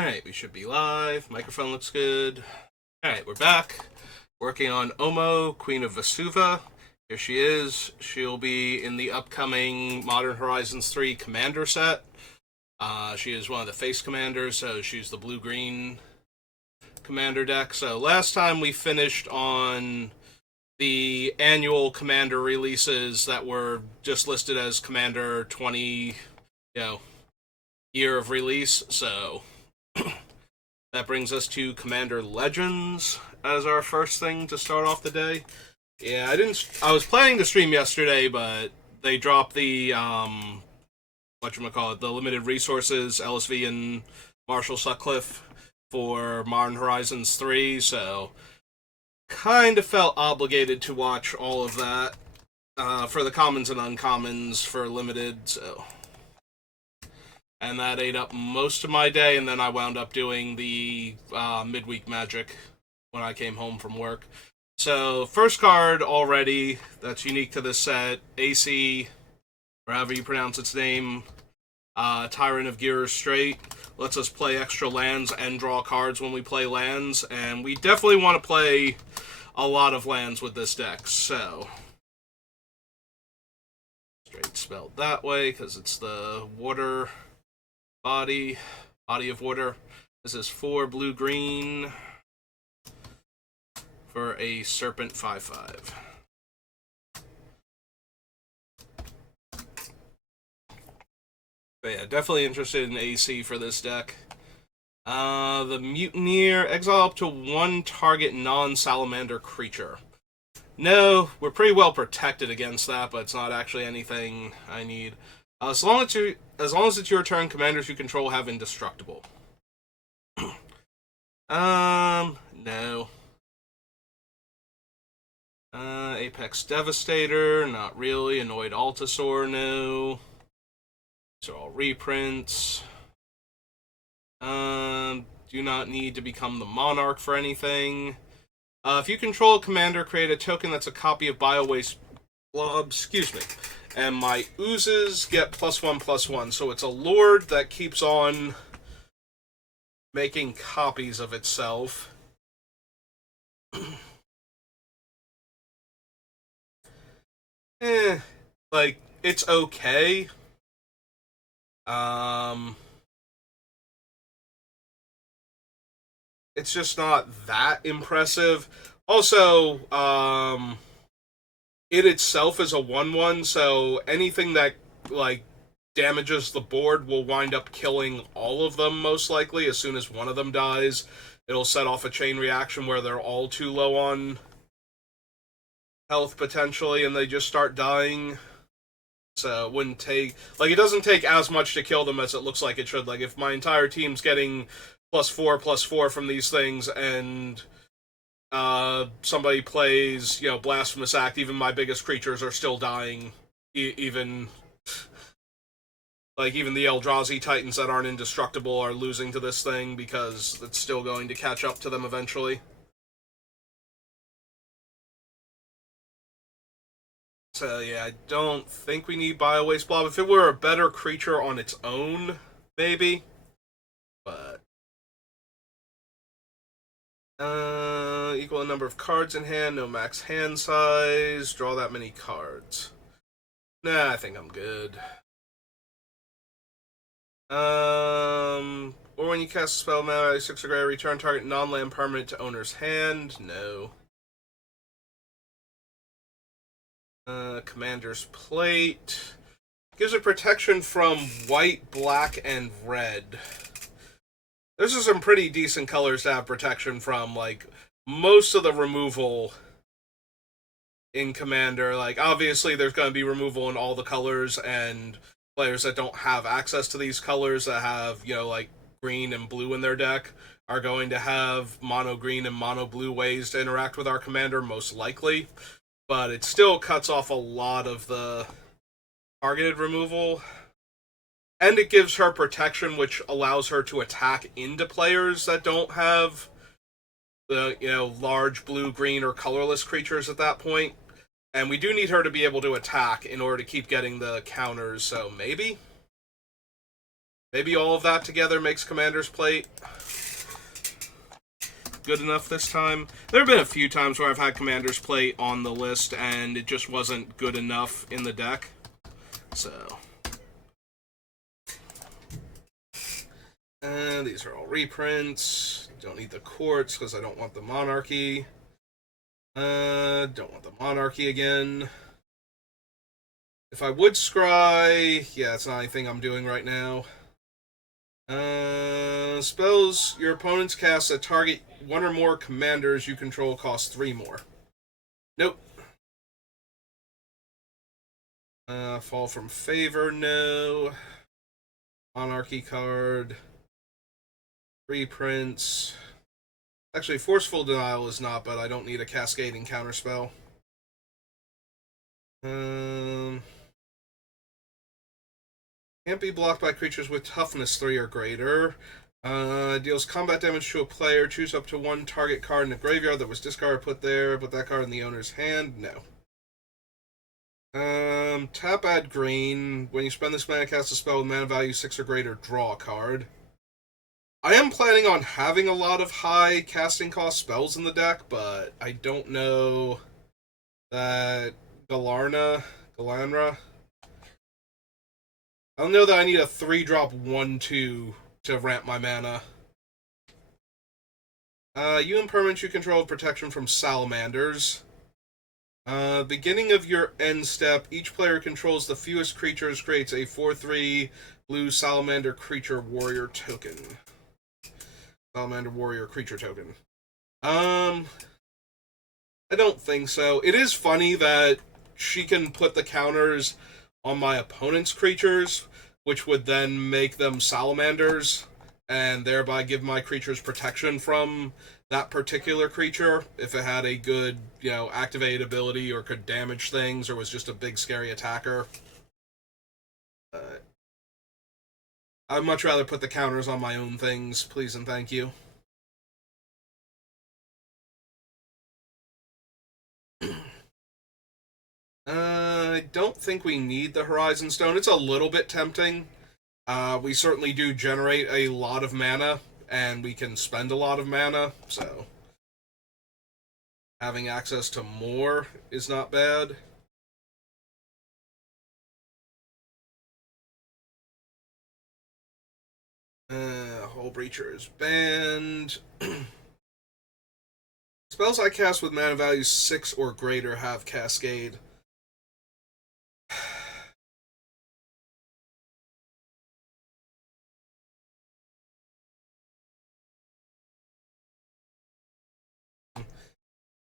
Alright, we should be live. Microphone looks good. Alright, we're back. Working on Omo, Queen of Vesuva. Here she is. She'll be in the upcoming Modern Horizons 3 Commander set. She is one of the face commanders, so she's the blue-green commander deck. So last time we finished on the annual commander releases that were just listed as Commander 20, year of release. So that brings us to Commander Legends as our first thing to start off the day. Yeah, I was planning to stream yesterday, but they dropped the the limited resources, LSV and Marshall Sutcliffe for Modern Horizons 3, so kind of felt obligated to watch all of that for the commons and uncommons for limited, so. And that ate up most of my day, and then I wound up doing the midweek magic when I came home from work. So, first card already that's unique to this set, AC, or however you pronounce its name, Tyrant of Gear's Strait, lets us play extra lands and draw cards when we play lands, and we definitely want to play a lot of lands with this deck, so. Straight spelled that way, because it's the water body of water. This is 4 blue-green for a Serpent 5/5. But yeah, definitely interested in AC for this deck. The Mutineer, exile up to 1 target non-salamander creature. No, we're pretty well protected against that, but it's not actually anything I need. As long as it's your turn, commanders you control have indestructible. No. Apex Devastator, not really. Annoyed Altasaur, no. These are all reprints. Do not need to become the Monarch for anything. If you control a commander, create a token that's a copy of Biowaste Blob, excuse me. And my oozes get +1/+1, so it's a lord that keeps on making copies of itself. It's okay. It's just not that impressive. Also, it itself is a 1/1, so anything that, damages the board will wind up killing all of them, most likely. As soon as one of them dies, it'll set off a chain reaction where they're all too low on health, potentially, and they just start dying. So it wouldn't take... it doesn't take as much to kill them as it looks like it should. If my entire team's getting +4/+4 from these things, and somebody plays, Blasphemous Act, even my biggest creatures are still dying. Even the Eldrazi Titans that aren't indestructible are losing to this thing because it's still going to catch up to them eventually. So yeah, I don't think we need Biowaste Blob. If it were a better creature on its own, maybe. But equal number of cards in hand, no max hand size, draw that many cards. Nah, I think I'm good. Or when you cast a spell, mana 6 or greater, return target non-land permanent to owner's hand. No. Commander's Plate. Gives it protection from white, black, and red. Those are some pretty decent colors to have protection from. Most of the removal in Commander, obviously there's going to be removal in all the colors, and players that don't have access to these colors, that have, green and blue in their deck, are going to have mono green and mono blue ways to interact with our Commander, most likely. But it still cuts off a lot of the targeted removal. And it gives her protection, which allows her to attack into players that don't have the, large blue, green, or colorless creatures at that point. And we do need her to be able to attack in order to keep getting the counters, so maybe? Maybe all of that together makes Commander's Plate good enough this time. There have been a few times where I've had Commander's Plate on the list and it just wasn't good enough in the deck. So. And these are all reprints. Don't need the Courts because I don't want the Monarchy. Don't want the Monarchy again. If I would scry, yeah, it's not anything I'm doing right now. Spells your opponents cast that target one or more commanders you control cost 3 more. Nope. Fall from Favor, no. Monarchy card. Reprints. Actually, Forceful Denial is not, but I don't need a Cascading Counterspell. Can't be blocked by creatures with toughness 3 or greater. Deals combat damage to a player. Choose up to one target card in the graveyard that was discarded, put there. Put that card in the owner's hand. No. Tap, add green. When you spend this mana, cast a spell with mana value 6 or greater, draw a card. I am planning on having a lot of high casting cost spells in the deck, but I don't know that Galanra. I don't know that I need a 3-drop 1/2 to ramp my mana. You and permanents you control have protection from salamanders. Beginning of your end step, each player controls the fewest creatures, creates a 4/3 blue salamander creature warrior token. Salamander warrior creature token. I don't think so. It is funny that she can put the counters on my opponent's creatures, which would then make them salamanders, and thereby give my creatures protection from that particular creature if it had a good, activated ability or could damage things or was just a big scary attacker. I'd much rather put the counters on my own things, please and thank you. I don't think we need the Horizon Stone. It's a little bit tempting. We certainly do generate a lot of mana, and we can spend a lot of mana, so having access to more is not bad. Hull Breacher is banned. Spells I cast with mana value 6 or greater have Cascade.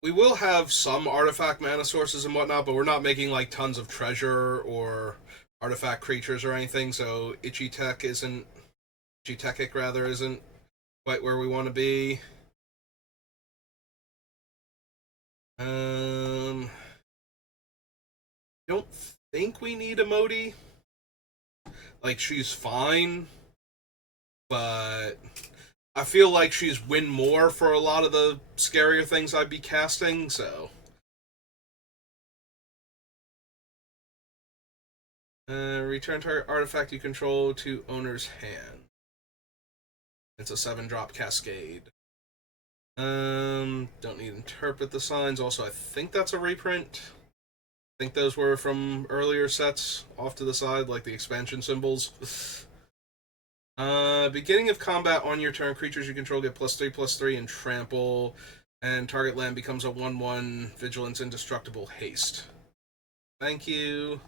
We will have some artifact mana sources and whatnot, but we're not making like tons of treasure or artifact creatures or anything, so Ichi-Techic isn't quite where we want to be. Don't think we need a Modi. Like, she's fine, but I feel like she's win more for a lot of the scarier things I'd be casting, so. Return target artifact you control to owner's hand. It's a 7-drop Cascade. Don't need to interpret the signs. Also, I think that's a reprint. I think those were from earlier sets off to the side, like the expansion symbols. Beginning of combat on your turn, creatures you control get +3/+3 and trample, and target land becomes a 1/1 vigilance indestructible haste. Thank you.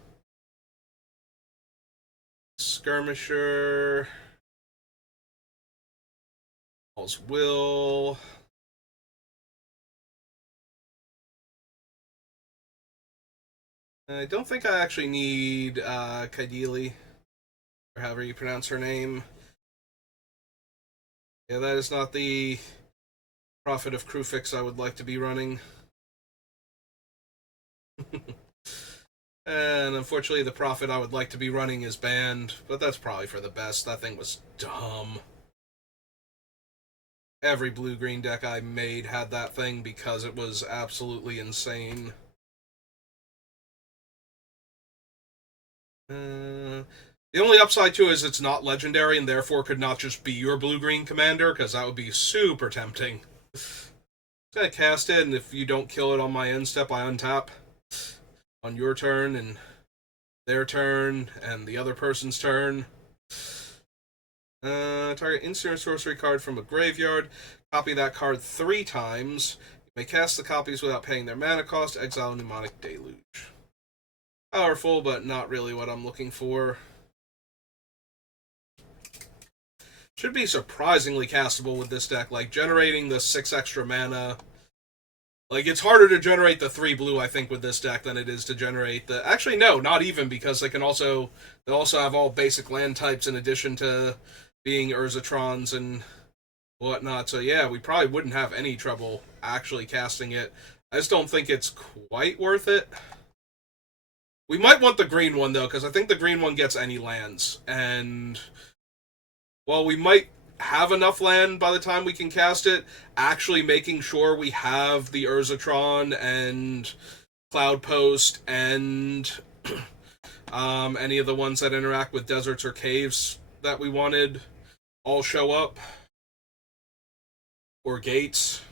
Skirmisher. All's Will. I don't think I actually need Kaidili, or however you pronounce her name. Yeah, that is not the Prophet of Crufix I would like to be running. And unfortunately, the Prophet I would like to be running is banned, but that's probably for the best. That thing was dumb. Every blue-green deck I made had that thing because it was absolutely insane. The only upside to it is it's not legendary and therefore could not just be your blue-green commander, because that would be super tempting. I'm gonna cast it, and if you don't kill it on my end step, I untap on your turn and their turn and the other person's turn. Target instant or sorcery card from a graveyard. Copy that card 3 times. You may cast the copies without paying their mana cost. Exile Mnemonic Deluge. Powerful, but not really what I'm looking for. Should be surprisingly castable with this deck, like generating the 6 extra mana. Like, it's harder to generate the 3 blue, I think, with this deck than it is to generate the... Actually, no, not even, because they also have all basic land types in addition to being Urzatrons and whatnot. So yeah, we probably wouldn't have any trouble actually casting it. I just don't think it's quite worth it. We might want the green one, though, because I think the green one gets any lands. And, well, we might have enough land by the time we can cast it. Actually making sure we have the Urzatron and Cloud Post and any of the ones that interact with deserts or caves that we wanted all show up. Or gates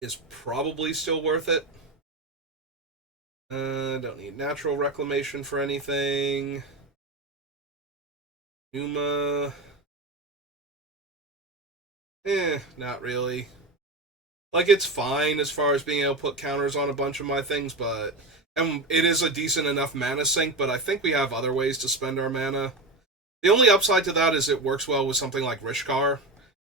is probably still worth it. Don't need natural reclamation for anything. Numa. Not really. Like, it's fine as far as being able to put counters on a bunch of my things, but... And it is a decent enough mana sink, but I think we have other ways to spend our mana. The only upside to that is it works well with something like Rishkar,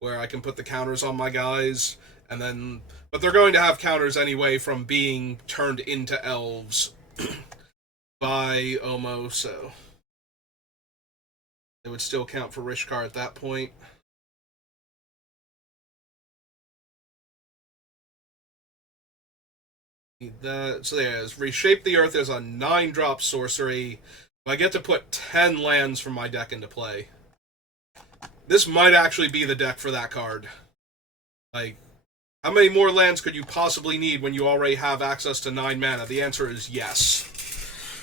where I can put the counters on my guys, and then... But they're going to have counters anyway from being turned into elves by Omo, so... It would still count for Rishkar at that point. Need that. So there it is. Reshape the Earth is a 9-drop sorcery. I get to put 10 lands from my deck into play. This might actually be the deck for that card. Like, how many more lands could you possibly need when you already have access to 9 mana? The answer is yes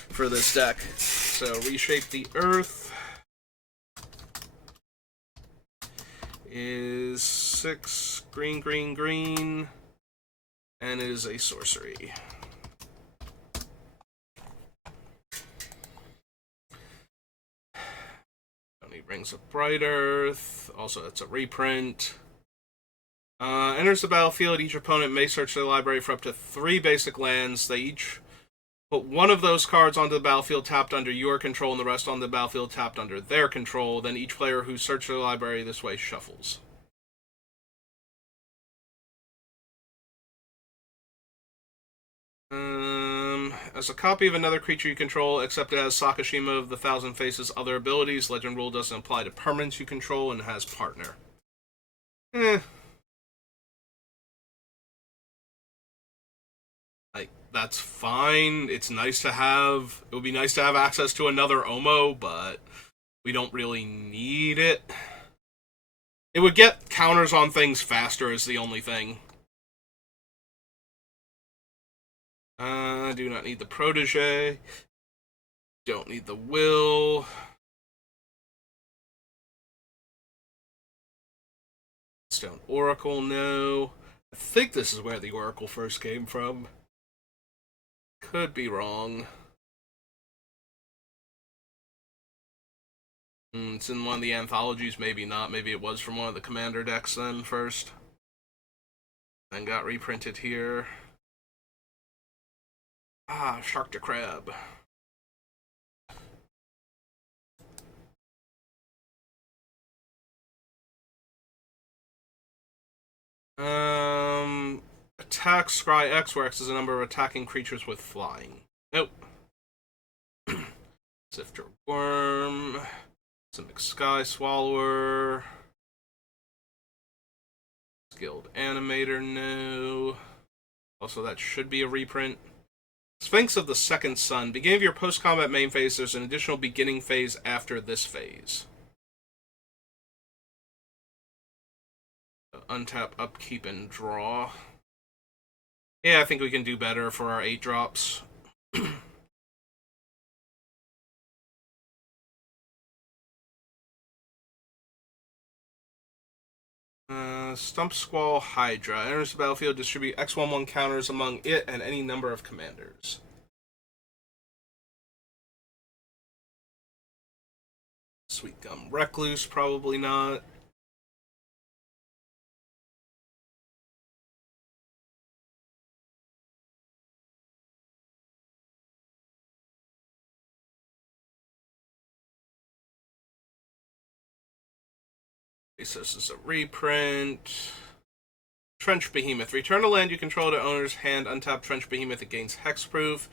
for this deck. So, Reshape the Earth is 6 green, green, green, and it is a sorcery. Rings of Bright Earth. Also, it's a reprint. Enters the battlefield. Each opponent may search their library for up to 3 basic lands. They each put one of those cards onto the battlefield tapped under your control and the rest on the battlefield tapped under their control. Then each player who searched their library this way shuffles. As a copy of another creature you control, except it has Sakashima of the Thousand Faces' other abilities, Legend Rule doesn't apply to permanents you control, and has Partner. Like, that's fine. It's nice to have... It would be nice to have access to another Omo, but we don't really need it. It would get counters on things faster is the only thing. Do not need the Protege. Don't need the Will. Stone Oracle, no. I think this is where the Oracle first came from. Could be wrong. It's in one of the anthologies, maybe not. Maybe it was from one of the Commander decks then first. Then got reprinted here. Shark to Crab. Attack Scry X, where X is the number of attacking creatures with flying. Nope. Sifter Worm. Simic Sky Swallower. Skilled Animator, no. Also, that should be a reprint. Sphinx of the Second Sun. Beginning of your post-combat main phase, there's an additional beginning phase after this phase. Untap, upkeep, and draw. Yeah, I think we can do better for our 8 drops. Stump Squall Hydra. Enters the battlefield, distribute X11 counters among it and any number of commanders. Sweet Gum Recluse, probably not. This is a reprint. Trench Behemoth. Return a land you control to owner's hand. Untap Trench Behemoth. It gains hexproof.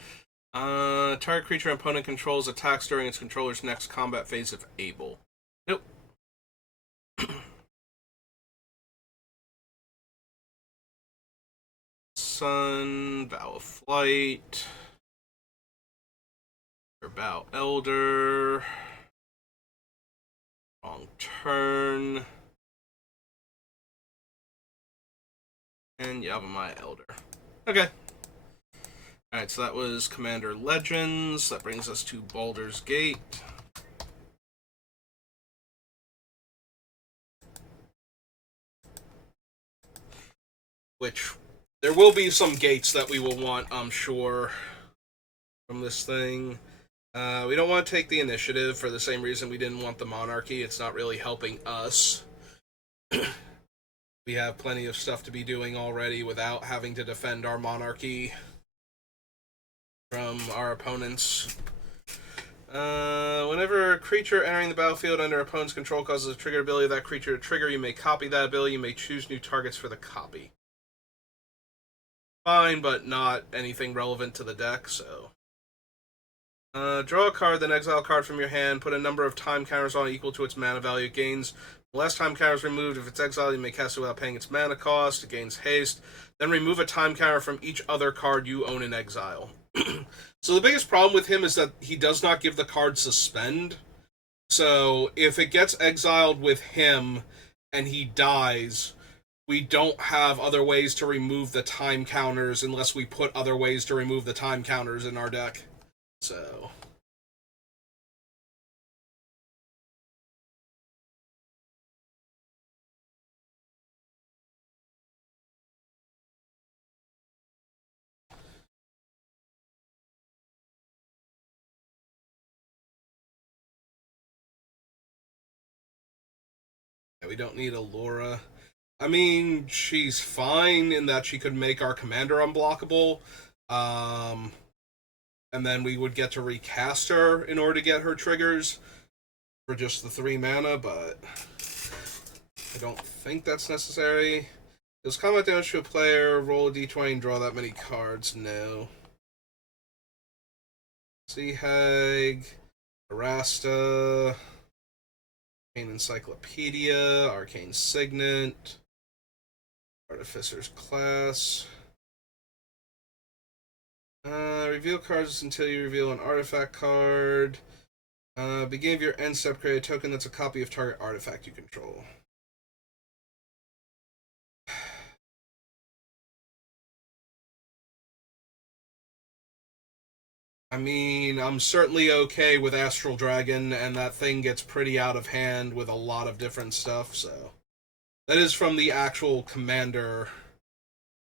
Target creature opponent controls attacks during its controller's next combat phase if able. Nope. Sun, Vow of Flight, or Bow Elder. Wrong turn. And Yavimaya Elder. Okay. Alright, so that was Commander Legends. That brings us to Baldur's Gate. Which, there will be some gates that we will want, I'm sure, from this thing. We don't want to take the initiative for the same reason we didn't want the monarchy. It's not really helping us. We have plenty of stuff to be doing already without having to defend our monarchy from our opponents. Whenever a creature entering the battlefield under opponent's control causes a trigger ability of that creature to trigger, you may copy that ability. You may choose new targets for the copy. Fine, but not anything relevant to the deck, so... draw a card, then exile a card from your hand. Put a number of time counters on it equal to its mana value. It gains the last time counter is removed. If it's exiled, you may cast it without paying its mana cost. It gains haste. Then remove a time counter from each other card you own in exile. So the biggest problem with him is that he does not give the card suspend. So if it gets exiled with him and he dies, we don't have other ways to remove the time counters unless we put other ways to remove the time counters in our deck. So... we don't need Allura. I mean, she's fine in that she could make our commander unblockable. And then we would get to recast her in order to get her triggers for just the 3 mana, but I don't think that's necessary. Does combat damage to a player, roll a d20 and draw that many cards? No. Sea Hag, Arasta, Arcane Encyclopedia, Arcane Signet, Artificer's Class. Reveal cards until you reveal an artifact card. Beginning of your end step, create a token that's a copy of target artifact you control. I mean, I'm certainly okay with Astral Dragon, and that thing gets pretty out of hand with a lot of different stuff, so... That is from the actual commander,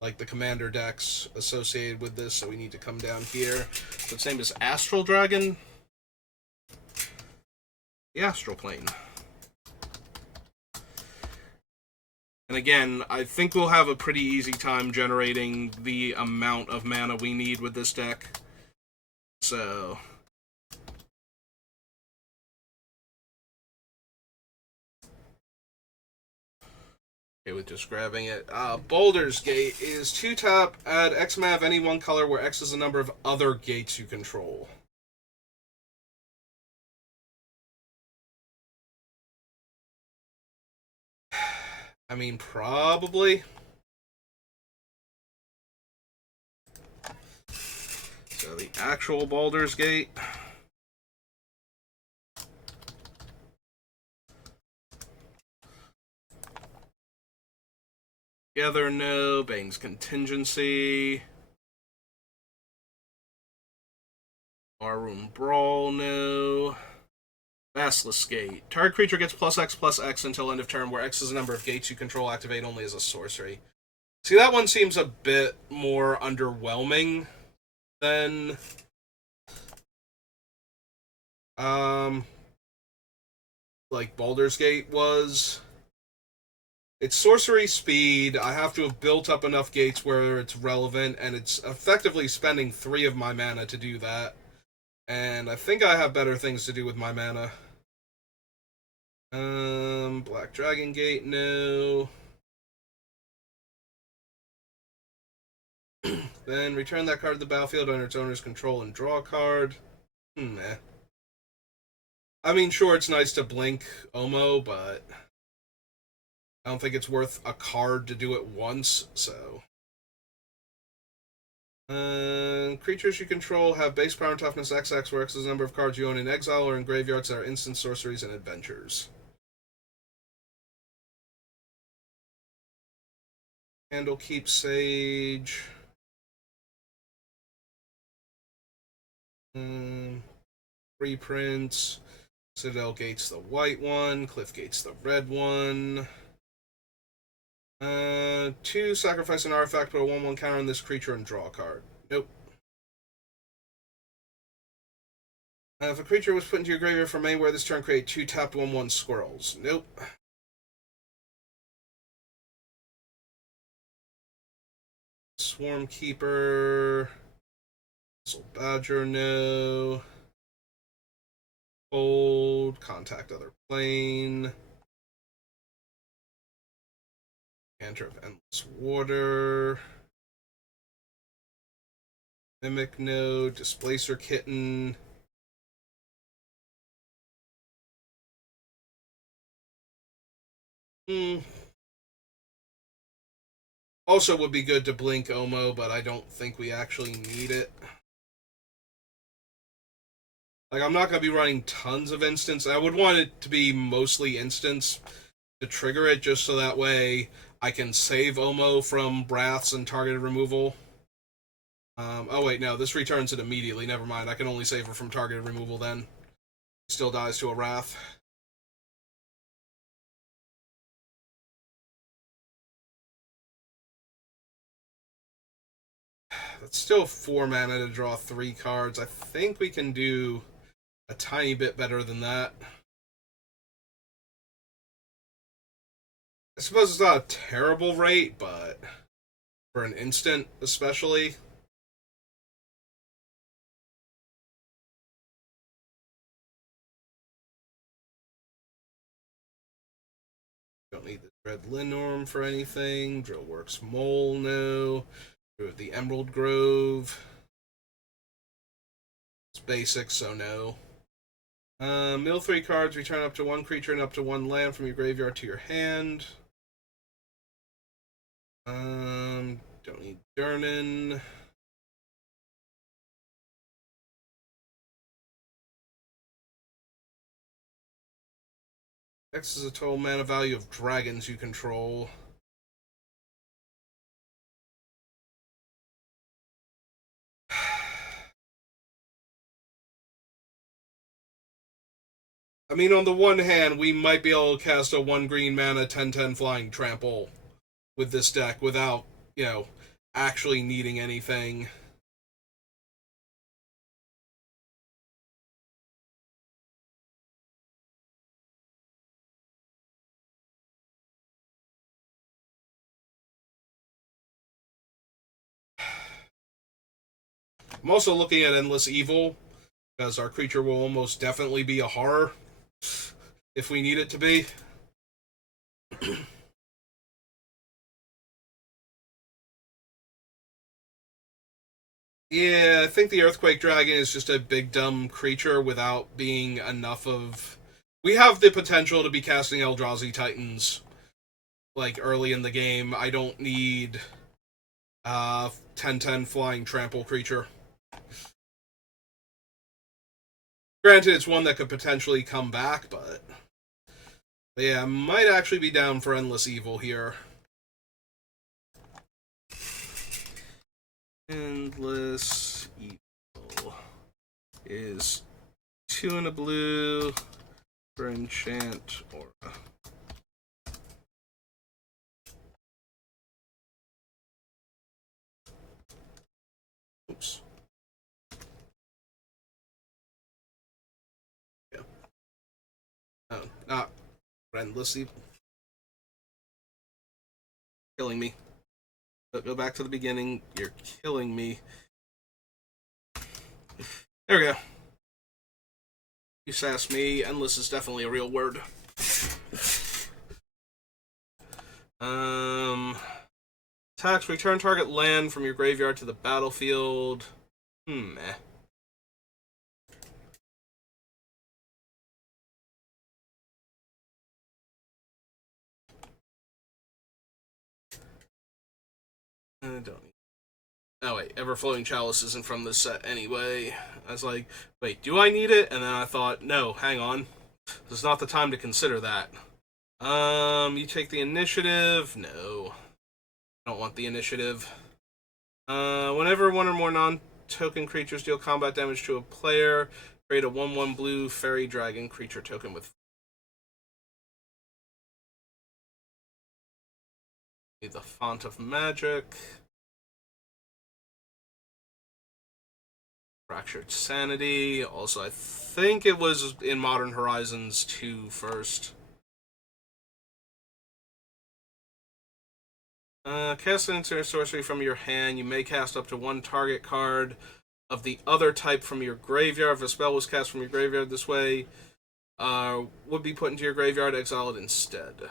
like the commander decks associated with this, so we need to come down here. So its name is Astral Dragon. The Astral Plane. And again, I think we'll have a pretty easy time generating the amount of mana we need with this deck. So... Okay, with just grabbing it. Baldur's Gate is 2-tap, add X mana of any one color where X is the number of other gates you control. I mean, probably. So the actual Baldur's Gate. Together, no. Bang's Contingency. Barroom Brawl, no. Basilisk Gate. Target creature gets +X/+X until end of turn, where X is the number of gates you control. Activate only as a sorcery. See, that one seems a bit more underwhelming than like Baldur's Gate was. It's sorcery speed. I have to have built up enough gates where it's relevant, and it's effectively spending 3 of my mana to do that. And I think I have better things to do with my mana. Black Dragon Gate, no. Then return that card to the battlefield under its owner's control and draw a card. Nah. I mean, sure, it's nice to blink Omo, but I don't think it's worth a card to do it once, so. Creatures you control have base power and toughness XX, where X is the number of cards you own in exile or in graveyards that are instant sorceries and adventures. Candlekeep Sage. Reprints. Citadel Gate's the white one. Cliff Gate's the red one. 2, sacrifice an artifact, put a 1/1 counter on this creature and draw a card. Nope. If a creature was put into your graveyard from anywhere this turn, create 2 tapped 1/1 squirrels. Nope. Swarm Keeper. Soul Badger, no. Hold. Contact other plane. Canter of Endless Water. Mimic, no. Displacer Kitten. Also would be good to blink Omo, but I don't think we actually need it. Like, I'm not going to be running tons of instants. I would want it to be mostly instants to trigger it, just so that way I can save Omo from Wraths and targeted removal. Oh wait, no, this returns it immediately. Never mind, I can only save her from targeted removal then. Still dies to a Wrath. That's still 4 mana to draw 3 cards. I think we can do a tiny bit better than that. I suppose it's not a terrible rate, but for an instant especially. Don't need the Red Linnorm for anything. Drillworks Mole, no. The Emerald Grove. It's basic, so no. Mill 3 cards, return up to 1 creature and up to 1 land from your graveyard to your hand. Don't need Durnan. X is a total mana value of dragons you control. I mean, on the one hand, we might be able to cast a 1 green mana 10/10 flying trample with this deck without, actually needing anything. I'm also looking at Endless Evil, because our creature will almost definitely be a horror if we need it to be. Yeah, I think the Earthquake Dragon is just a big dumb creature without being enough of... We have the potential to be casting Eldrazi Titans, like, early in the game. I don't need 10/10 flying trample creature. Granted, it's one that could potentially come back, but yeah, I might actually be down for Endless Evil here. Endless Evil is 2 and a blue, For enchant aura. Oops. Yeah. Oh, not endlessly killing me. Go back to the beginning. You're killing me. There we go. You sass me. Endless is definitely a real word. Attacks. Return target land from your graveyard to the battlefield. Meh. I don't need. Oh wait, Ever-Flowing Chalice isn't from this set anyway. I was like, wait, do I need it? And then I thought, no, hang on. This is not the time to consider that. You take the initiative? No. I don't want the initiative. Whenever one or more non-token creatures deal combat damage to a player, create a 1/1 blue fairy dragon creature token with the Font of Magic. Fractured Sanity. Also, I think it was in Modern Horizons 2 first. Cast an instant sorcery from your hand. You may cast up to one target card of the other type from your graveyard. If a spell was cast from your graveyard this way, would be put into your graveyard, exile it instead.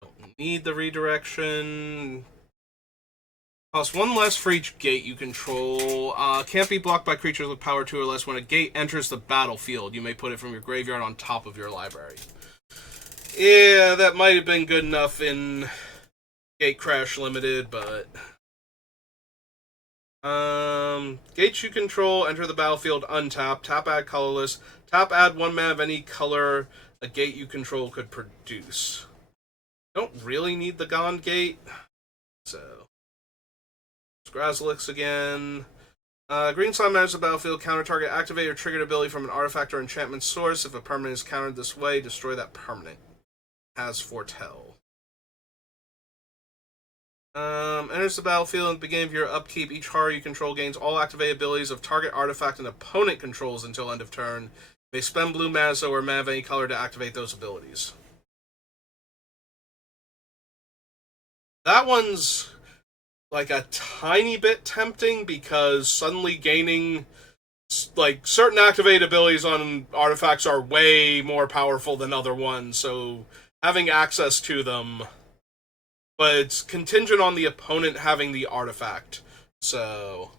Don't need the redirection. Cost one less for each gate you control. Can't be blocked by creatures with power 2 or less. When a gate enters the battlefield, you may put it from your graveyard on top of your library. Yeah, that might have been good enough in Gate Crash Limited, but gates you control enter the battlefield untapped. Tap add colorless. Tap add 1 mana of any color a gate you control could produce. Don't really need the Gond Gate, so Grazilix again. Green slime enters the battlefield. Counter target activate or triggered ability from an artifact or enchantment source. If a permanent is countered this way, destroy that permanent. Has Foretell. Enters the battlefield at the beginning of your upkeep. Each horror you control gains all activate abilities of target artifact and opponent controls until end of turn. They spend blue mana or mana of any color to activate those abilities. That one's like a tiny bit tempting because suddenly gaining like certain activate abilities on artifacts are way more powerful than other ones, so having access to them, but it's contingent on the opponent having the artifact. So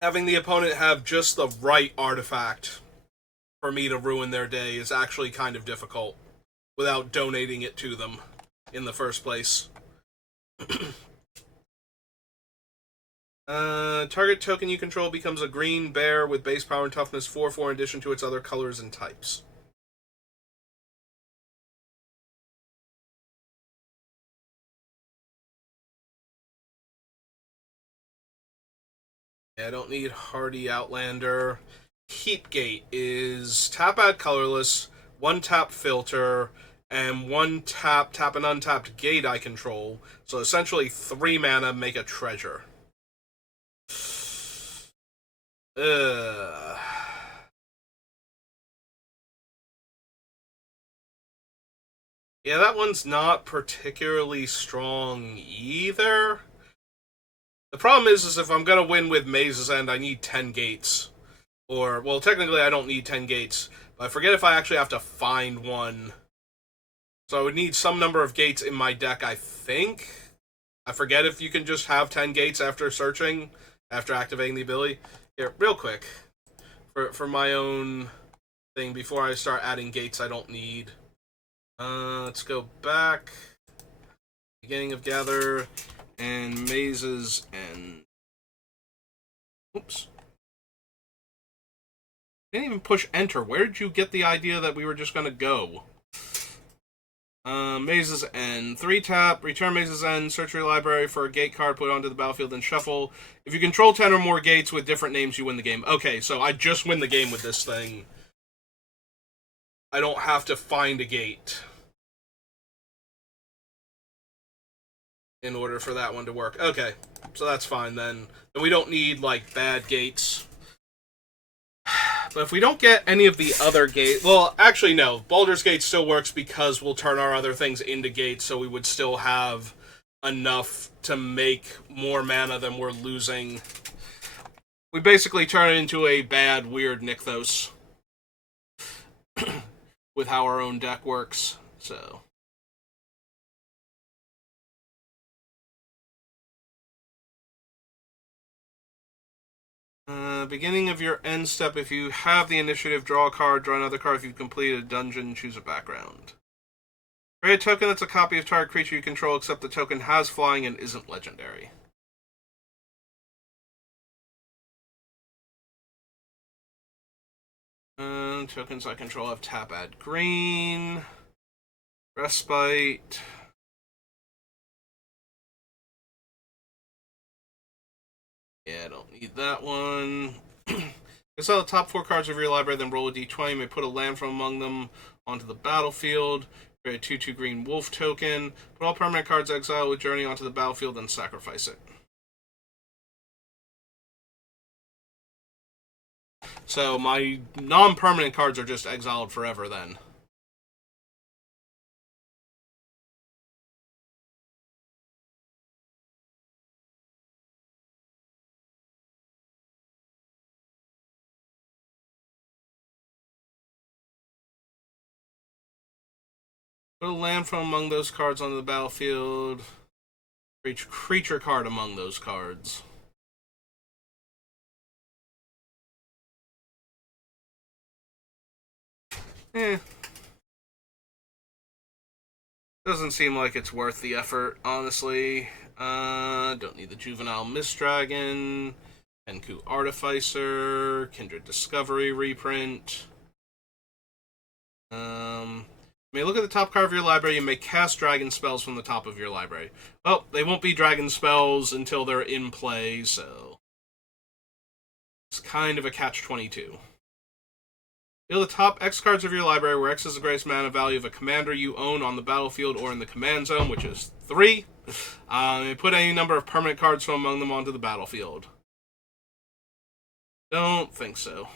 having the opponent have just the right artifact for me to ruin their day is actually kind of difficult without donating it to them in the first place. Target token you control becomes a green bear with base power and toughness 4/4 in addition to its other colors and types. Yeah, I don't need Hardy Outlander. Heapgate is tap add colorless, 1 tap filter, and 1 tap an untapped gate I control. So essentially 3 mana make a treasure. Ugh. Yeah, that one's not particularly strong either. The problem is if I'm gonna win with Maze's End, I need 10 gates. Or, well, technically I don't need 10 gates, but I forget if I actually have to find one. So I would need some number of gates in my deck, I think. I forget if you can just have 10 gates after searching, after activating the ability. Here, real quick, for my own thing, before I start adding gates I don't need. Let's go back. Beginning of Gather, and Mazes, and... Oops. Didn't even push enter. Where did you get the idea that we were just gonna go? Maze's End. 3 tap, return Maze's End, search your library for a gate card, put it onto the battlefield, and shuffle. If you control 10 or more gates with different names, you win the game. Okay, so I just win the game with this thing. I don't have to find a gate in order for that one to work. Okay, so that's fine then. Then we don't need, like, bad gates. But if we don't get any of the other gates... Well, actually, no. Baldur's Gate still works because we'll turn our other things into gates, so we would still have enough to make more mana than we're losing. We basically turn it into a bad, weird Nykthos with how our own deck works, so... Beginning of your end step, if you have the initiative, draw a card, draw another card. If you've completed a dungeon, choose a background. Create a token that's a copy of target creature you control, except the token has flying and isn't legendary. Tokens I control have tap, add green, respite. Yeah, I don't need that one. Exile the top 4 cards of your library, then roll a d20. You may put a land from among them onto the battlefield. Create a 2/2 green wolf token. Put all permanent cards exiled with Journey onto the battlefield, then sacrifice it. So my non-permanent cards are just exiled forever then. Put a land from among those cards onto the battlefield. For each creature card among those cards. Doesn't seem like it's worth the effort, honestly. Don't need the Juvenile Mist Dragon. Kenku Artificer. Kindred Discovery reprint. You may look at the top card of your library. You may cast dragon spells from the top of your library. Well, they won't be dragon spells until they're in play, so... It's kind of a catch-22. Deal the top X cards of your library, where X is the greatest mana value of a commander you own on the battlefield or in the command zone, which is 3. Put any number of permanent cards from among them onto the battlefield. Don't think so.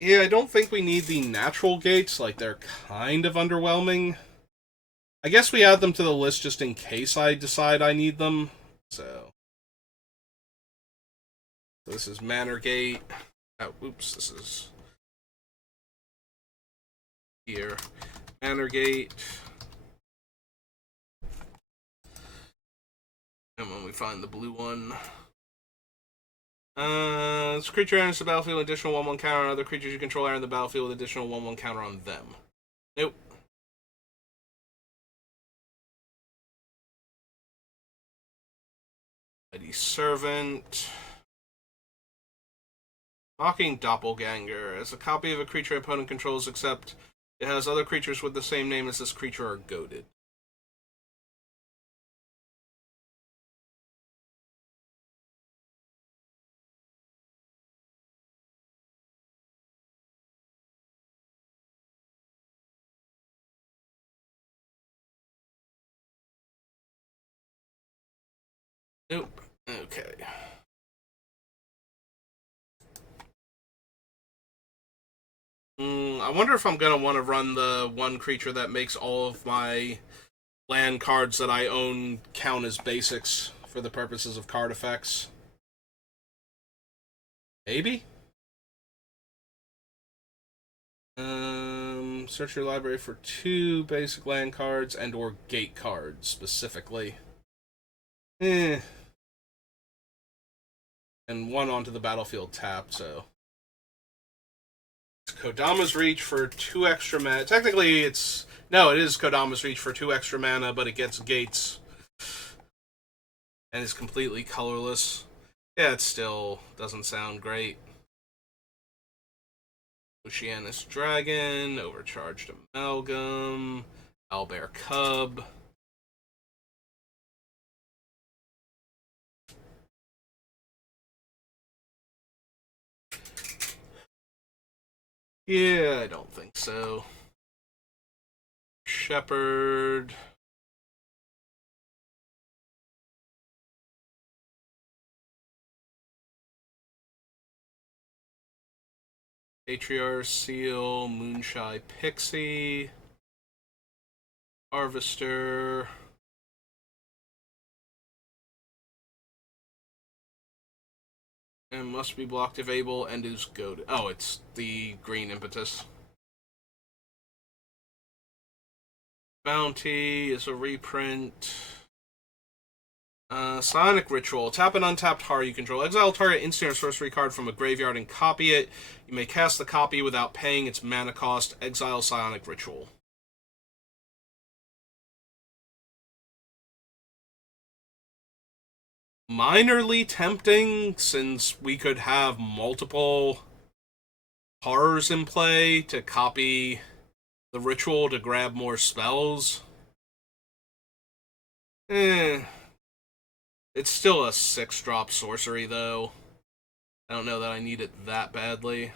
Yeah, I don't think we need the natural gates. Like, they're kind of underwhelming. I guess we add them to the list just in case I decide I need them. So this is Manor Gate. Oh, oops, this is here. Manor Gate. And when we find the blue one. This creature enters the battlefield with additional 1/1 counter on other creatures you control enter the battlefield with additional 1/1 counter on them. Nope. Mighty Servant. Mocking Doppelganger. As a copy of a creature opponent controls, except it has other creatures with the same name as this creature are goaded. Nope. Okay. I wonder if I'm going to want to run the one creature that makes all of my land cards that I own count as basics for the purposes of card effects. Maybe? Search your library for 2 basic land cards and or gate cards, specifically. And 1 onto the battlefield tapped, so... Kodama's Reach for 2 extra mana. Technically, it's... No, it is Kodama's Reach for 2 extra mana, but it gets gates. And is completely colorless. Yeah, it still doesn't sound great. Oceanus Dragon, Overcharged Amalgam, Owlbear Cub. Yeah, I don't think so. Shepherd. Patriarch Seal, Moonshine Pixie, Harvester, and must be blocked if able, and is goaded. Oh, it's the green impetus. Bounty is a reprint. Psionic Ritual. Tap an untapped horror you control. Exile target instant or sorcery card from a graveyard and copy it. You may cast the copy without paying its mana cost. Exile Psionic Ritual. Minorly tempting, since we could have multiple horrors in play to copy the ritual to grab more spells. It's still a 6-drop sorcery, though. I don't know that I need it that badly.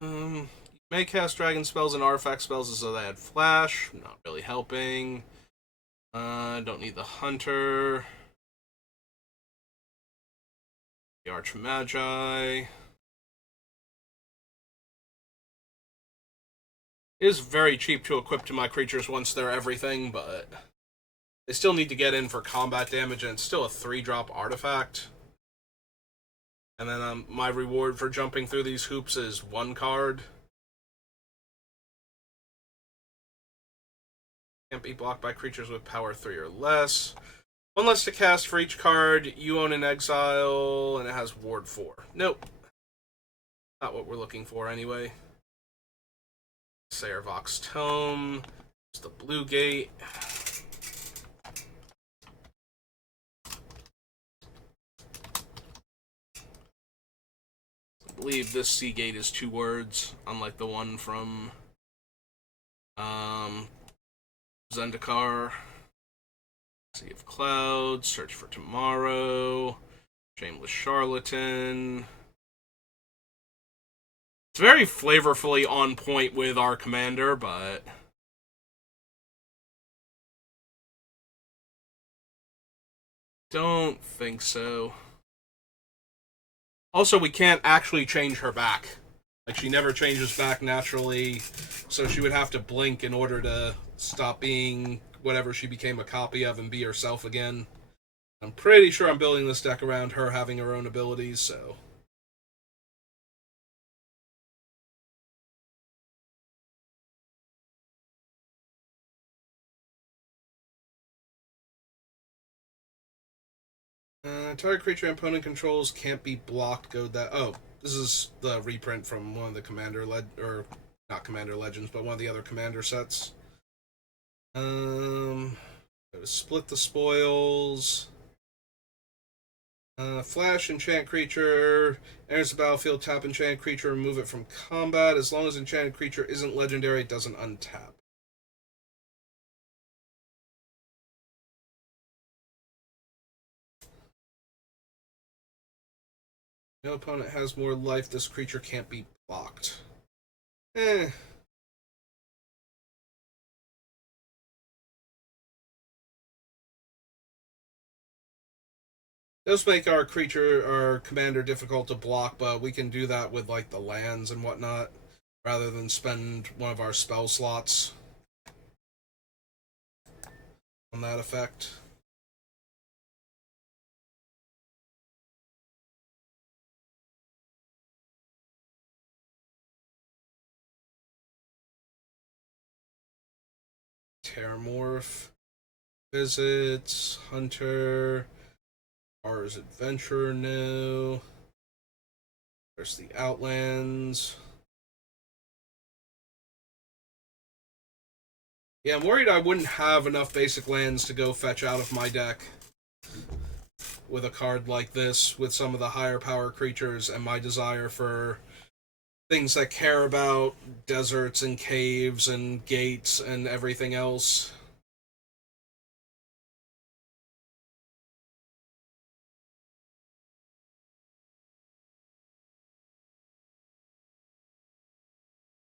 You may cast dragon spells and artifact spells as though they had flash. Not really helping. Don't need the hunter. The Archmagi. It is very cheap to equip to my creatures once they're everything, but they still need to get in for combat damage, and it's still a 3-drop artifact. And then my reward for jumping through these hoops is 1 card. Can't be blocked by creatures with power 3 or less. 1 less to cast for each card you own in exile, and it has ward 4. Nope. Not what we're looking for anyway. Sayervox Tome. It's the blue gate. I believe this Seagate is 2 words, unlike the one from Zendikar. Sea of Clouds, Search for Tomorrow, Shameless Charlatan. It's very flavorfully on point with our commander, but don't think so. Also, we can't actually change her back. Like, she never changes back naturally, so she would have to blink in order to stop being whatever she became a copy of and be herself again. I'm pretty sure I'm building this deck around her having her own abilities, so. Target creature and opponent controls can't be blocked. Go that. Oh, this is the reprint from one of the or not Commander Legends, but one of the other Commander sets. Go to split the spoils. Flash enchant creature enters the battlefield. Tap enchanted creature. Remove it from combat. As long as enchanted creature isn't legendary, it doesn't untap. No opponent has more life. This creature can't be blocked. Does make our commander difficult to block, but we can do that with like the lands and whatnot, rather than spend one of our spell slots on that effect. Terramorph, Visits, Hunter, Ours Adventure new. There's the Outlands. Yeah, I'm worried I wouldn't have enough basic lands to go fetch out of my deck with a card like this, with some of the higher power creatures and my desire for things that care about deserts and caves and gates and everything else.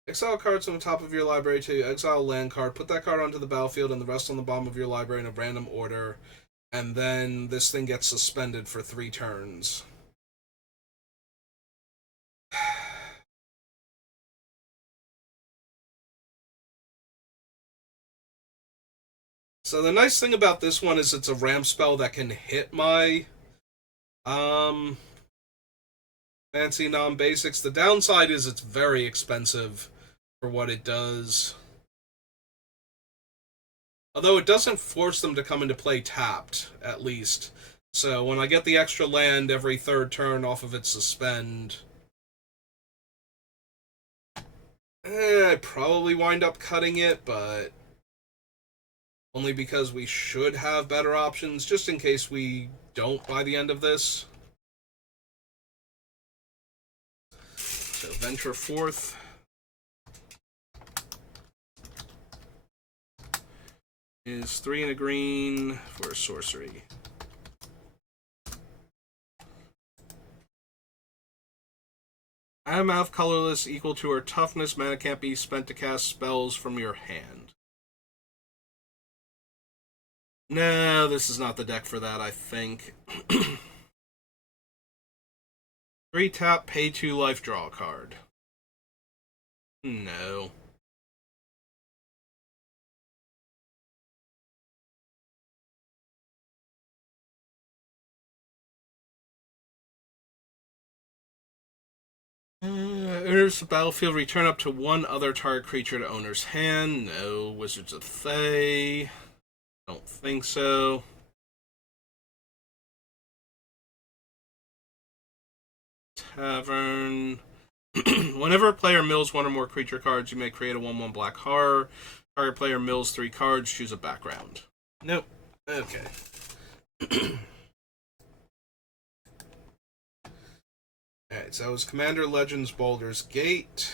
Exile cards from the top of your library to exile a land card. Put that card onto the battlefield and the rest on the bottom of your library in a random order. And then this thing gets suspended for 3 turns. So the nice thing about this one is it's a ramp spell that can hit my fancy non-basics. The downside is it's very expensive for what it does. Although it doesn't force them to come into play tapped, at least. So when I get the extra land every 3rd turn off of its suspend, I'd probably wind up cutting it, but only because we should have better options, just in case we don't by the end of this. So venture forth. Is 3 and a green for a sorcery. Add amount of colorless equal to her toughness. Mana can't be spent to cast spells from your hand. No, this is not the deck for that, I think. 3 tap, pay 2 life, draw a card. No. Enters the battlefield, return up to 1 other target creature to owner's hand. No. Wizards of Thay. Don't think so. Tavern. Whenever a player mills 1 or more creature cards, you may create a 1/1 black horror. Target player mills 3 cards, choose a background. Nope. Okay. Alright, so it was Commander Legends Baldur's Gate.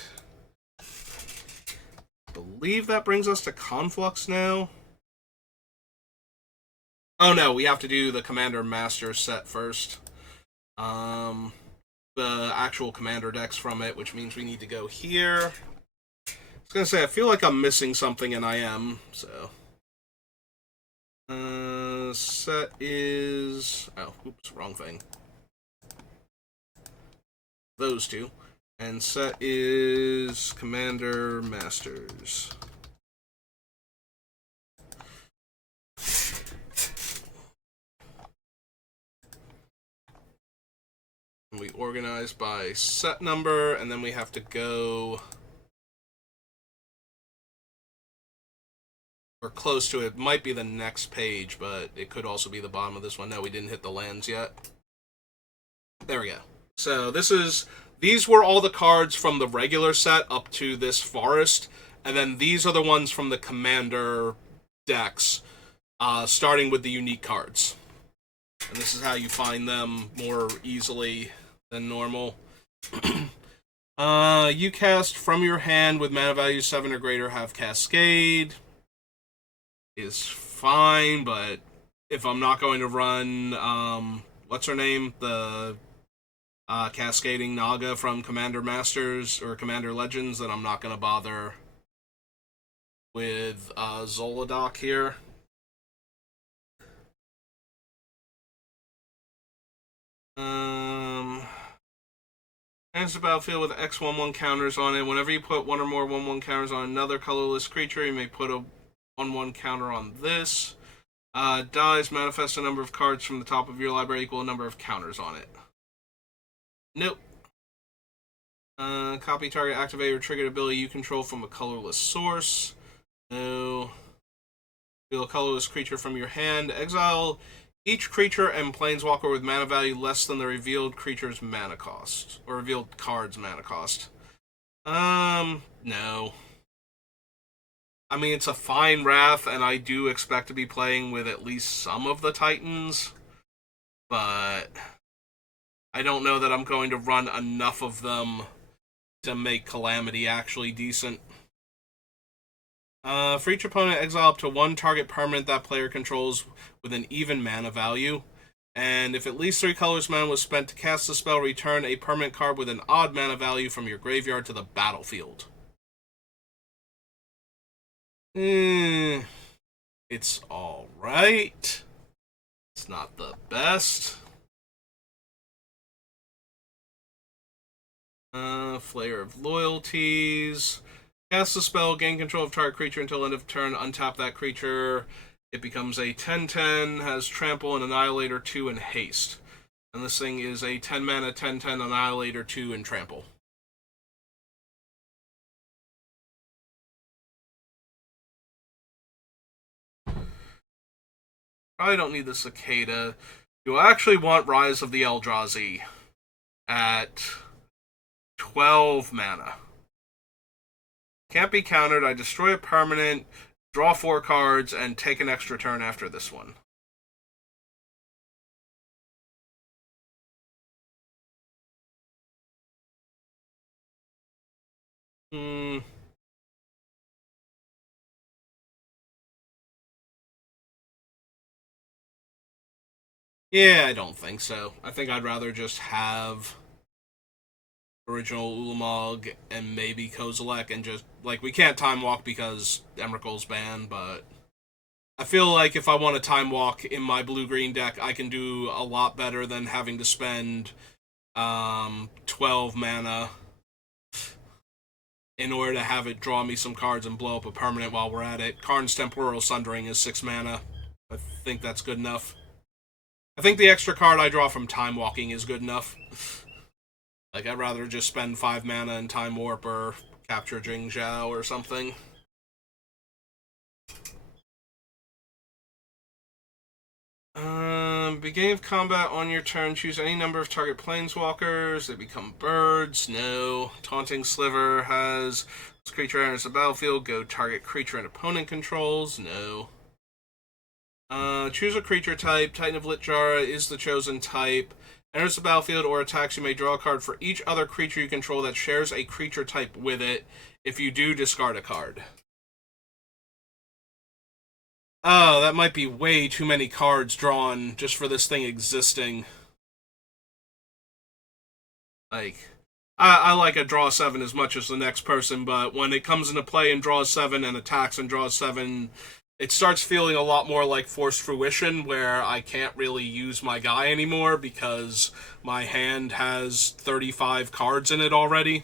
I believe that brings us to Conflux now. Oh no, we have to do the Commander Master set first. The actual Commander decks from it, which means we need to go here. I was gonna say, I feel like I'm missing something, and I am, so. Set is... Oh, oops, wrong thing. Those 2. And set is Commander Masters. We organize by set number, and then we have to go... Or close to it. Might be the next page, but it could also be the bottom of this one. No, we didn't hit the lands yet. There we go. So these were all the cards from the regular set up to this forest, and then these are the ones from the Commander decks, starting with the unique cards. And this is how you find them more easily than normal. You cast from your hand with mana value 7 or greater, have Cascade. Is fine, but if I'm not going to run, what's her name? The Cascading Naga from Commander Masters or Commander Legends, then I'm not going to bother with Zolodoc here. Enters the battlefield with X/1/1 counters on it. Whenever you put 1 or more 1/1 counters on another colorless creature, you may put a 1/1 counter on this. Dies, manifest a number of cards from the top of your library equal a number of counters on it. Nope. Copy target activate or triggered ability you control from a colorless source. No. Deal a colorless creature from your hand. Exile each creature and planeswalker with mana value less than the revealed creature's mana cost. Or revealed card's mana cost. No. I mean, it's a fine Wrath, and I do expect to be playing with at least some of the Titans, but I don't know that I'm going to run enough of them to make Calamity actually decent. For each opponent, exile up to one target permanent that player controls with an even mana value. And if at least 3 colors mana was spent to cast the spell, return a permanent card with an odd mana value from your graveyard to the battlefield. It's alright. It's not the best. Flayer of Loyalties. Cast the spell, gain control of target creature until end of turn, untap that creature. It becomes a 10/10, has Trample and Annihilator 2 and Haste. And this thing is a 10 mana 10/10 Annihilator 2 and Trample. Probably don't need the Cicada. You actually want Rise of the Eldrazi at 12 mana. Can't be countered. I destroy a permanent, draw 4 cards, and take an extra turn after this one. Yeah, I don't think so. I think I'd rather just have original Ulamog and maybe Kozilek and just, like, we can't Time Walk because Emrakul's banned, but I feel like if I want to Time Walk in my blue-green deck, I can do a lot better than having to spend 12 mana in order to have it draw me some cards and blow up a permanent while we're at it. Karn's Temporal Sundering is 6 mana. I think that's good enough. I think the extra card I draw from Time Walking is good enough. Like, I'd rather just spend 5 mana in Time Warp or capture Jing Zhao or something. Beginning of combat on your turn, choose any number of target planeswalkers. They become birds. No. Taunting Sliver has this creature enters the battlefield. Go target creature and opponent controls. No. Choose a creature type. Titan of Litjara is the chosen type. Enters the battlefield or attacks, you may draw a card for each other creature you control that shares a creature type with it. If you do, discard a card. Oh, that might be way too many cards drawn just for this thing existing. Like, I like a draw 7 as much as the next person, but when it comes into play and draws 7 and attacks and draws 7, it starts feeling a lot more like Forced Fruition, where I can't really use my guy anymore because my hand has 35 cards in it already.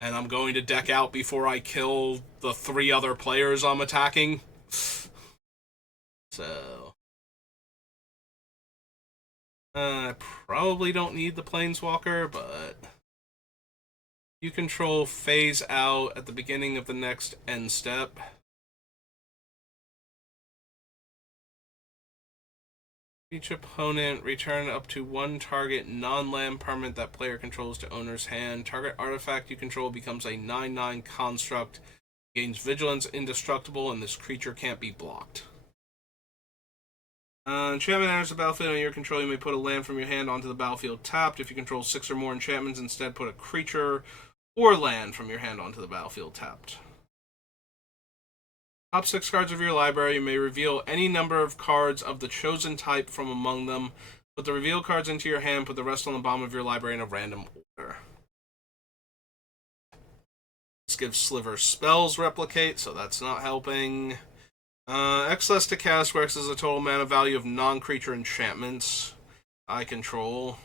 And I'm going to deck out before I kill the 3 other players I'm attacking. So I probably don't need the Planeswalker, but you control phase out at the beginning of the next end step. Each opponent return up to one target non-land permanent that player controls to owner's hand. Target artifact you control becomes a 9/9 construct. Gains vigilance, indestructible, and this creature can't be blocked. Enchantment enters the battlefield under your control. You may put a land from your hand onto the battlefield tapped. If you control 6 or more enchantments, instead put a creature or land from your hand onto the battlefield tapped. Top 6 cards of your library. You may reveal any number of cards of the chosen type from among them. Put the revealed cards into your hand. Put the rest on the bottom of your library in a random order. This gives Sliver spells replicate, so that's not helping. X less to cast, where X is the total mana value of non-creature enchantments I control.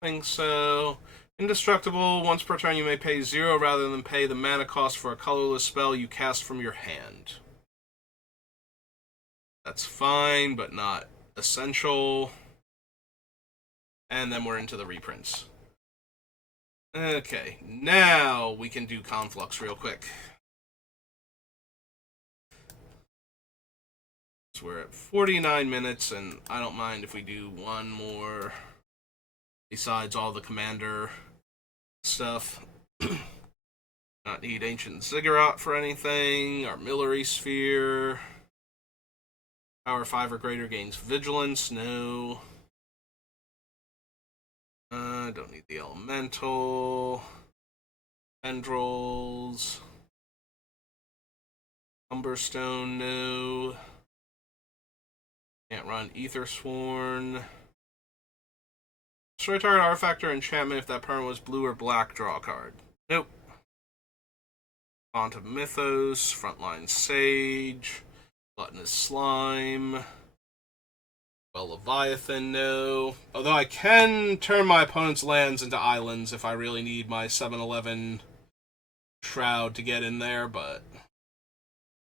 I think so. Indestructible. Once per turn, you may pay 0 rather than pay the mana cost for a colorless spell you cast from your hand. That's fine, but not essential. And then we're into the reprints. Okay, now we can do Conflux real quick. So we're at 49 minutes, and I don't mind if we do one more besides all the commander stuff. Not need Ancient Ziggurat for anything. Armillary Sphere. Power 5 or greater gains Vigilance. No. Don't need the Elemental. Tendrils. Umberstone. No. Can't run Aethersworn. Destroy target artifact or enchantment if that permanent was blue or black. Draw a card. Nope. Font of Mythos, Frontline Sage, Gluttonous Slime, well, Leviathan, no. Although I can turn my opponent's lands into islands if I really need my 7-11 Shroud to get in there, but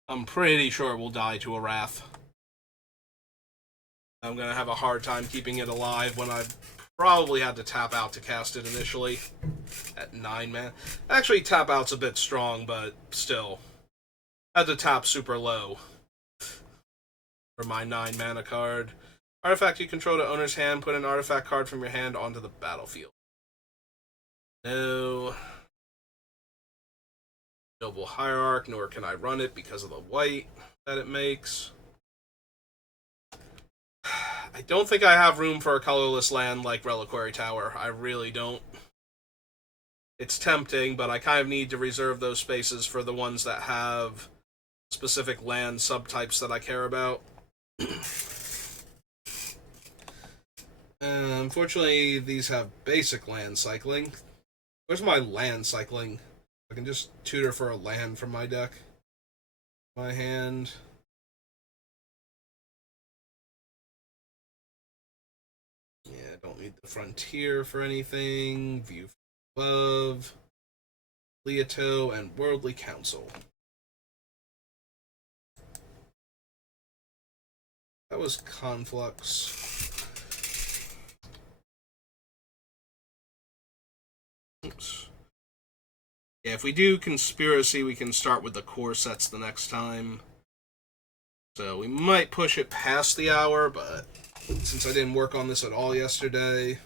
I'm pretty sure it will die to a Wrath. I'm going to have a hard time keeping it alive when I've probably had to tap out to cast it initially at 9 mana. Actually, tap out's a bit strong, but still. Had to tap super low for my 9 mana card. Artifact you control to owner's hand. Put an artifact card from your hand onto the battlefield. No. Noble Hierarch, nor can I run it because of the white that it makes. I don't think I have room for a colorless land like Reliquary Tower. I really don't. It's tempting, but I kind of need to reserve those spaces for the ones that have specific land subtypes that I care about. Unfortunately, these have basic land cycling. Where's my land cycling? I can just tutor for a land from my deck. My hand. Yeah, don't need the Frontier for anything. View from above. Leoto and Worldly Council. That was Conflux. Oops. Yeah, if we do Conspiracy, we can start with the core sets the next time. So we might push it past the hour, but since I didn't work on this at all yesterday,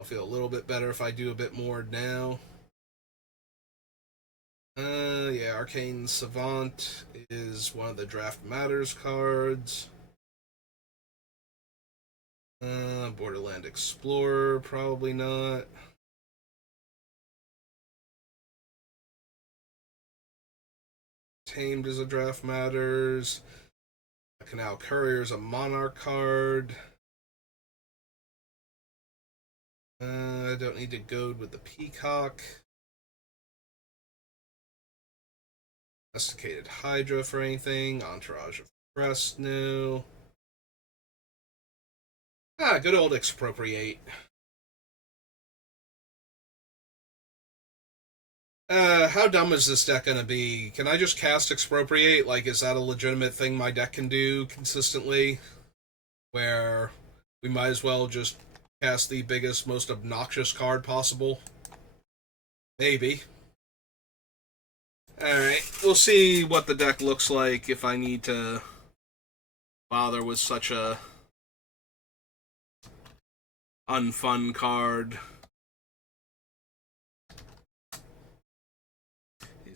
I'll feel a little bit better if I do a bit more now. Yeah, Arcane Savant is one of the Draft Matters cards. Borderland Explorer, probably not. Tamed is a Draft Matters. Canal Courier is a Monarch card. I don't need to goad with the Peacock. Domesticated Hydra for anything. Entourage of Crest, no. Good old Expropriate. How dumb is this deck gonna be? Can I just cast Expropriate? Like, is that a legitimate thing my deck can do consistently? Where we might as well just cast the biggest, most obnoxious card possible? Maybe. Alright, we'll see what the deck looks like if I need to bother with such a unfun card.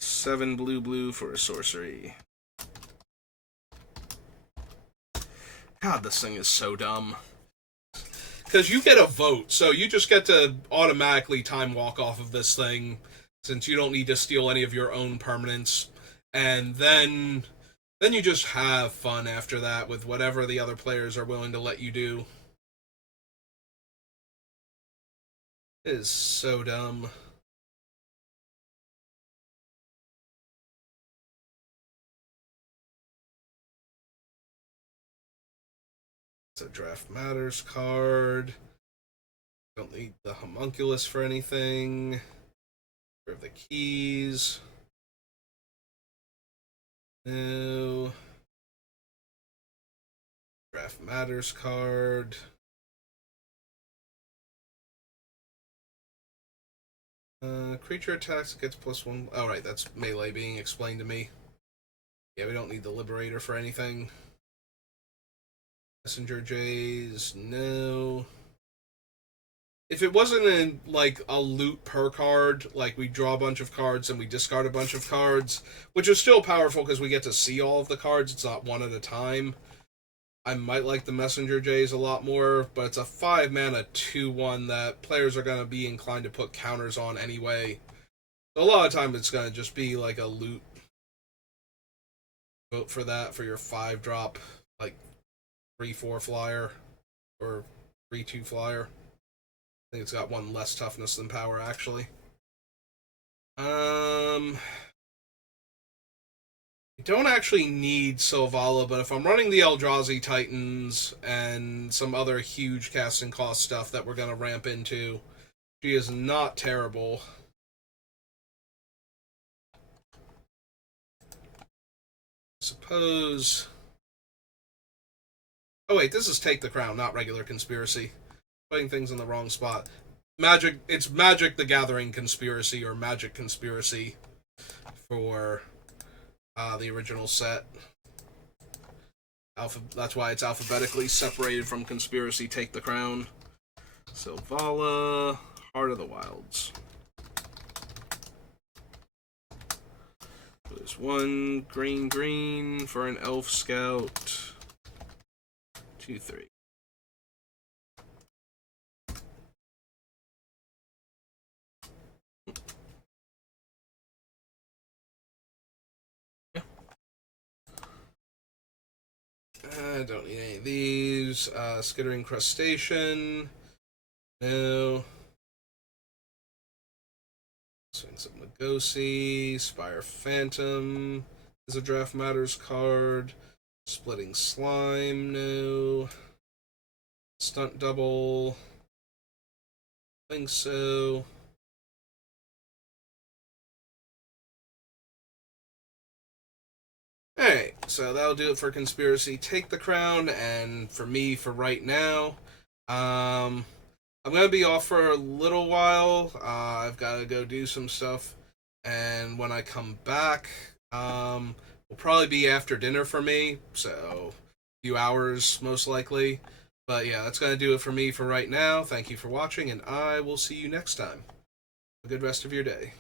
7 blue for a sorcery. God, this thing is so dumb. Because you get a vote, so you just get to automatically time walk off of this thing, since you don't need to steal any of your own permanents. And then you just have fun after that with whatever the other players are willing to let you do. It is so dumb. It's a Draft Matters card. Don't need the Homunculus for anything. The keys. No. Draft Matters card. Creature attacks gets +1. Oh, right, that's melee being explained to me. Yeah, we don't need the Liberator for anything. Messenger Jays, no. if it wasn't in like a loot per card, like we draw a bunch of cards and we discard a bunch of cards, which is still powerful because we get to see all of the cards. It's not one at a time. I might like the Messenger Jays a lot more, but it's a 5 mana 2/1 that players are going to be inclined to put counters on anyway. So a lot of time it's going to just be like a loot. Vote for that for your 5-drop, like 3/4 flyer or 3/2 flyer. I think it's got one less toughness than power, actually. I don't actually need Sylvala, but if I'm running the Eldrazi Titans and some other huge casting cost stuff that we're going to ramp into, she is not terrible. Suppose... Oh wait, this is Take the Crown, not Regular Conspiracy. Putting things in the wrong spot. It's Magic the Gathering Conspiracy, or Magic Conspiracy for the original set. That's why it's alphabetically separated from Conspiracy Take the Crown. Sylvala, Heart of the Wilds. There's one green for an Elf Scout. 2/3. I don't need any of these. Skittering Crustacean. No. Swings of Legosi. Spire Phantom is a Draft Matters card. Splitting Slime. No. Stunt Double. I think so. Alright, so that'll do it for Conspiracy Take the Crown, and for me, for right now, I'm going to be off for a little while. I've got to go do some stuff, and when I come back, will probably be after dinner for me, so a few hours most likely. But yeah, that's going to do it for me for right now. Thank you for watching, and I will see you next time. Have a good rest of your day.